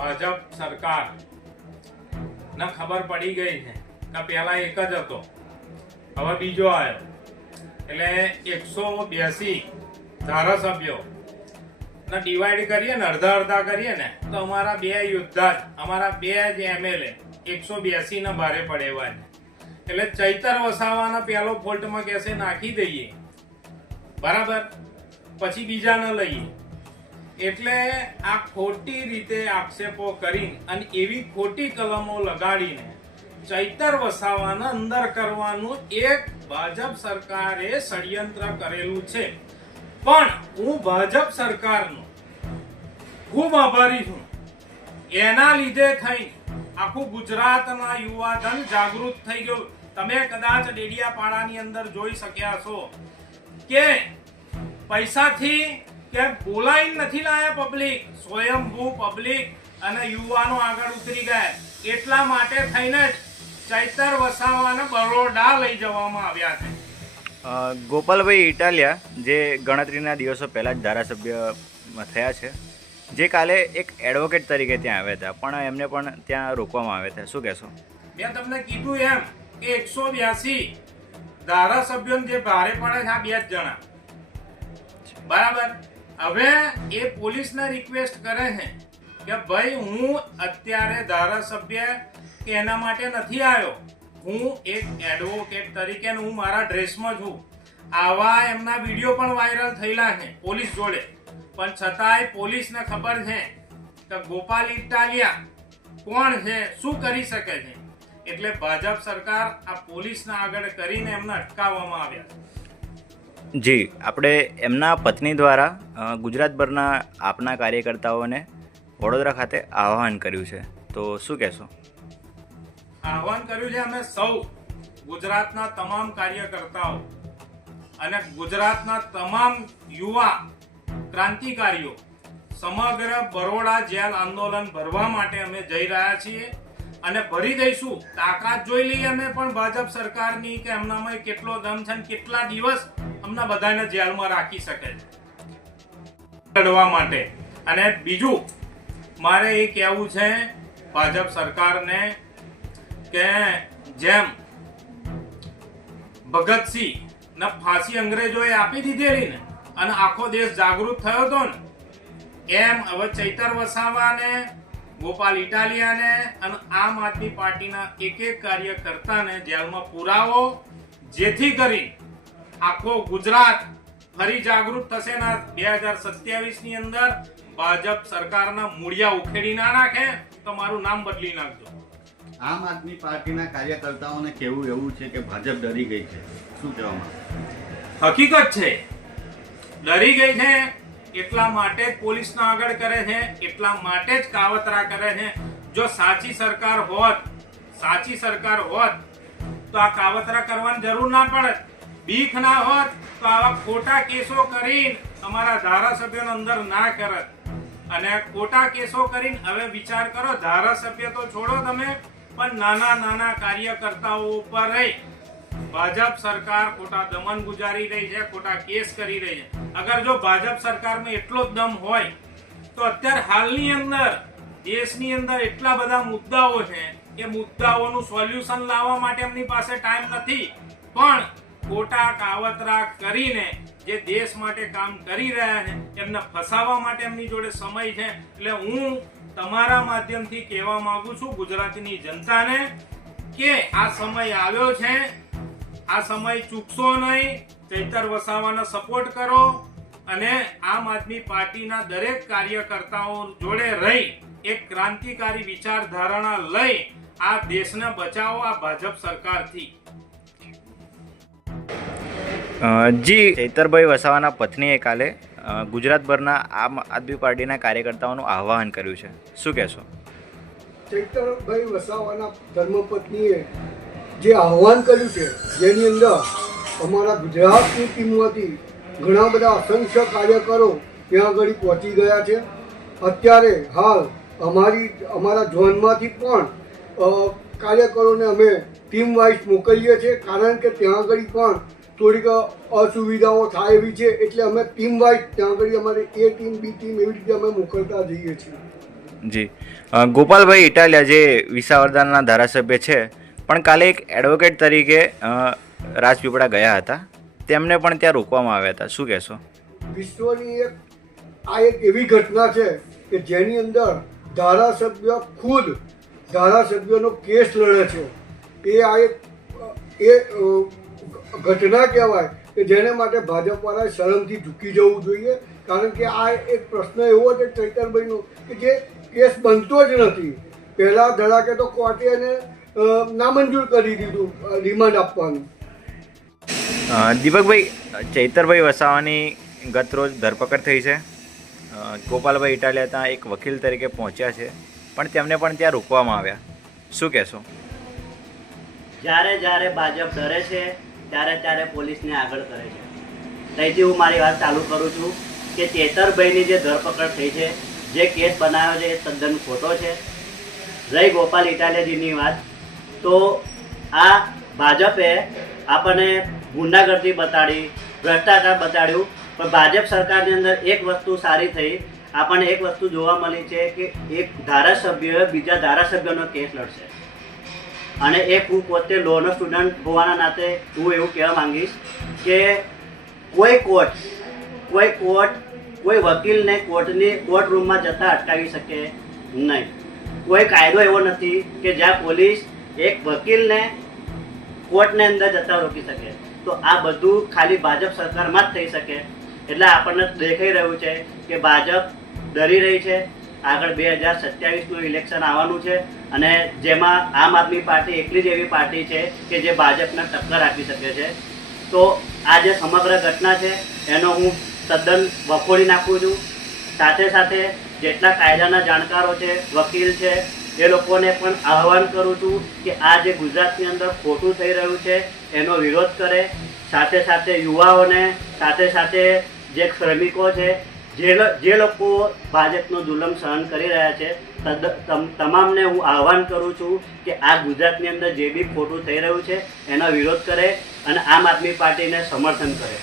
ભાજપ સરકાર ને ખબર પડી ગઈ છે કે પહેલા એક જ હતો, હવે બીજો આવ્યો, એટલે 182 ધારાસભ્યો ને ડિવાઈડ કરીએ ને અડધા અડધા કરીએ ને તો અમારા બે યોદ્ધા અમારા બે જ એમએલએ 182 ને ભારે પડેવા છે. એટલે ચૈતર વસાવાના પહેલો ફોલ્ટમાં કેસે નાખી દઈએ, બરાબર, પછી બીજા ન લઈએ. એટલે આ ખોટી રીતે આક્ષેપો કરીને અને એવી ખોટી કલમો લગાડીને ચૈતર વસાવાને અંદર કરવાનું એક ભાજપ સરકારે ષડયંત્ર કરેલું છે. પણ હું ભાજપ સરકારનો ખૂબ આભારી છું. એના લીધે થઈ આખું ગુજરાતના યુવાધન જાગૃત થઈ ગયું. તમે કદાચ ડેડિયાપાડાની અંદર જોઈ શક્યા છો કે પૈસાથી કે બોલાઈ નથી લાયા પબ્લિક, સ્વયંભૂ પબ્લિક અને યુવાનો આગળ ઉતરી ગયા. એટલા માટે થઈને જ ચૈતર વસાવાને બરોડા લઈ જવામાં આવ્યા છે. ગોપાલભાઈ ઇટાલિયા જે ગણતરીના દિવસો પહેલા જ ધારાસભ્ય થયા છે, જે કાલે એક એડવોકેટ તરીકે ત્યાં આવ્યા હતા, પણ એમને પણ ત્યાં રોકવામાં આવ્યા હતા, શું કહેશો? મેં તમને કીધું એમ કે 182 ધારાસભ્યો જે ભારે પડે છે આ 2 જણા, બરાબર. હવે એ પોલીસને રિક્વેસ્ટ કરે છે કે ભાઈ હું અત્યારે ધારાસભ્ય કે એના માટે નથી આવ્યો, હું એક એડવોકેટ તરીકે હું મારા ડ્રેસમાં છું. આવા એમના વિડીયો પણ વાયરલ થયેલા છે પોલીસ જોડે, પણ છતાંય પોલીસને ખબર છે કે ગોપાલ ઇટાલિયા કોણ છે, શું કરી શકે છે. એટલે ભાજપ સરકાર આ પોલીસના આગળ કરીને એમને અટકાવવામાં આવ્યા. જી, આપણે એમના પત્ની દ્વારા ગુજરાતભરના આપના કાર્યકર્તાઓને વડોદરા ખાતે આહ્વાન કર્યું છે, તો શું કહેશો? આહ્વાન કર્યું છે અમે સૌ ગુજરાતના તમામ કાર્યકર્તાઓ અને ગુજરાતના તમામ યુવા ક્રાંતિકારીઓ સમગ્ર બરોડા જેલ આંદોલન ભરવા માટે અમે જઈ રહ્યા છીએ અને ભરી દઈશું. તાકાત જોઈ લઈએ અમે પણ ભાજપ સરકારની કે એમનામાં કેટલો દમ છે, કેટલા દિવસ અમને બધાને જેલમાં રાખી શકે છે લડવા માટે. અને બીજું મારે એ કહેવું છે ભાજપ સરકારને કે જેમ ભગતસિંહ ને ફાંસી અંગ્રેજોએ આપી દીધેલી ને અને આખો દેશ જાગૃત થયો હતો ને, એમ હવે ચૈતર વસાવાને, ગોપાલ ઇટાલિયાને અને આમ આદમી પાર્ટીના એક કાર્યકર્તાને જેલમાં પુરાવો, જેથી કરી આખો ગુજરાત ફરી જાગૃત થશે ને 2027 ની અંદર ભાજપ સરકારના મૂળિયા ઉખેડી ના નાખે તો મારું નામ બદલી નાખજો. આમ આદમી પાર્ટીના કાર્યકર્તાઓને કેવું એવું છે કે ભાજપ ડરી ગઈ છે, શું કહેવામાં? હકીકત છે, ડરી ગઈ છે. એટલા માટે જ પોલીસના આગળ કરે છે, એટલા માટે જ કાવતરા કરે છે. જો સાચી સરકાર હોત તો આ કાવતરા કરવાની જરૂર ના પડે. બીક ના હોત તો આવા ખોટા કેસો કરીને અમારા ધારાસભ્યોને અંદર ના કરત. અને ખોટા કેસો કરીને હવે વિચાર કરો, ધારાસભ્ય તો છોડો તમે, પણ નાના નાના કાર્યકર્તાઓ ઉપર રહી ભાજપ સરકાર ખોટા દમન ગુજારી રહી છે, ખોટા કેસ કરી રહી છે. અગર જો ભાજપ સરકારમાં એટલો જ દમ હોય તો અત્યારે હાલની અંદર દેશની અંદર એટલા બધા મુદ્દાઓ છે કે મુદ્દાઓનું સોલ્યુશન લાવવા માટે એમની પાસે ટાઈમ નથી, પણ ખોટા કાવતરા કરીને જે દેશ માટે કામ કરી રહ્યા છે એમને ફસાવવા માટે એમની જોડે સમય છે. એટલે હું તમારા માધ્યમથી કહેવા માંગુ છું ગુજરાતની જનતાને કે આ સમય આવ્યો છે, આ સમય ચૂકશો નહીં. ચૈતર વસાવાને સપોર્ટ કરો અને આમ આદમી પાર્ટીના દરેક કાર્યકર્તાઓ જોડે રહી એક ક્રાંતિકારી વિચારધારણા લઈ આ દેશને બચાવો આ ભાજપ સરકારથી. જી, ચૈતરભાઈ વસાવાના પત્નીએ કાલે ગુજરાતભરના આમ આદમી પાર્ટીના કાર્યકર્તાઓનું આહ્વાન કર્યું છે, શું કહેશો? ચૈતરભાઈ વસાવાના ધર્મપત્નીએ જે આહ્વાન કર્યું છે, જેની અંદર અમારા ગુજરાતની ટીમમાંથી ઘણા બધા અસંખ્ય કાર્યકરો ત્યાં આગળ પહોંચી ગયા છે. અત્યારે હાલ અમારા ઝોનમાંથી પણ કાર્યકરોને અમે ટીમ વાઇઝ મોકલીએ છીએ, કારણ કે ત્યાં આગળ પણ થોડીક અસુવિધાઓ થાય એવી છે. એટલે અમે ટીમ વાઇઝ ત્યાં આગળ અમારે એ ટીમ, બી ટીમ એવી રીતે અમે મોકલતા જઈએ છીએ. જી ગોપાલભાઈ ઇટાલિયા જે વિસાવદરના ધારાસભ્ય છે પણ કાલે એક એડવોકેટ તરીકે રાજપીપળા ગયા હતા, તેમને પણ ત્યાં રોકવામાં આવ્યા હતા, શું કહેશો? વિશ્વની એક એવી ઘટના છે કે જેની અંદર ધારાસભ્ય ખુદ ધારાસભ્યનો કેસ લડે છે. એ ઘટના કહેવાય કે જેને માટે ભાજપવાળાએ શરમથી ઝૂકી જવું જોઈએ. કારણ કે આ એક પ્રશ્ન એવો છે ચૈતરભાઈનો કે જે કેસ બનતો જ નથી. પહેલાં ધડાકે તો કોર્ટે એને નામંજૂર કરી દીધું રિમાન્ડ આપવાનું. દીપકભાઈ, ચૈતરભાઈ વસાવાની ગત રોજ ધરપકડ થઈ છે. ગોપાલભાઈ ઇટાલિયા ત્યાં એક વકીલ તરીકે પહોંચ્યા છે પણ તેમને પણ ત્યાં રોકવામાં આવ્યા, શું કહેશો? જ્યારે ભાજપ ડરે છે ત્યારે પોલીસને આગળ કરે છે. ત્યાંથી હું મારી વાત ચાલુ કરું છું કે ચેતરભાઈની જે ધરપકડ થઈ છે, જે કેસ બનાવ્યો છે એ તદ્દન ખોટો છે. રહી ગોપાલ ઇટાલિયાજીની વાત, તો આ ભાજપે આપણને ગુંડાગર્દી બતાડી, ભ્રષ્ટાચાર બતાડ્યું, પણ ભાજપ સરકારની અંદર એક વસ્તુ સારી થઈ. આપણને એક વસ્તુ જોવા મળી છે કે એક ધારાસભ્ય બીજા ધારાસભ્યનો કેસ લડશે. અને એક હું પોતે લોનો સ્ટુડન્ટ હોવાના નાતે હું એવું કહેવા માંગીશ કે કોઈ વકીલને કોર્ટ રૂમમાં જતા અટકાવી શકે નહીં. કોઈ કાયદો એવો નથી કે જ્યાં પોલીસ એક વકીલને કોર્ટને અંદર જતા રોકી શકે. તો આ બધું ખાલી ભાજપ સરકારમાં જ થઈ શકે. એટલે આપણને દેખાઈ રહ્યું છે કે ભાજપ ડરી રહી છે. આગળ 2027નું ઇલેક્શન આવવાનું છે અને જેમાં આમ આદમી પાર્ટી એકલી જ એવી પાર્ટી છે કે જે ભાજપને ટક્કર આપી શકે છે. તો આ જે સમગ્ર ઘટના છે એનો હું તદ્દન વખોડી નાખું છું. સાથે સાથે જેટલા કાયદાના જાણકારો છે, વકીલ છે, એ લોકોને પણ આહવાન કરું છું કે આ જે ગુજરાતની અંદર ખોટું થઈ રહ્યું છે એનો વિરોધ કરે. સાથે સાથે યુવાઓને, સાથે જે શ્રમિકો છે, જે લોકો ભાજપનો જુલમ સહન કરી રહ્યા છે, તમામને હું આહવાન કરું છું કે આ ગુજરાતની અંદર જે બી ખોટું થઈ રહ્યું છે એનો વિરોધ કરે અને આમ આદમી પાર્ટીને સમર્થન કરે.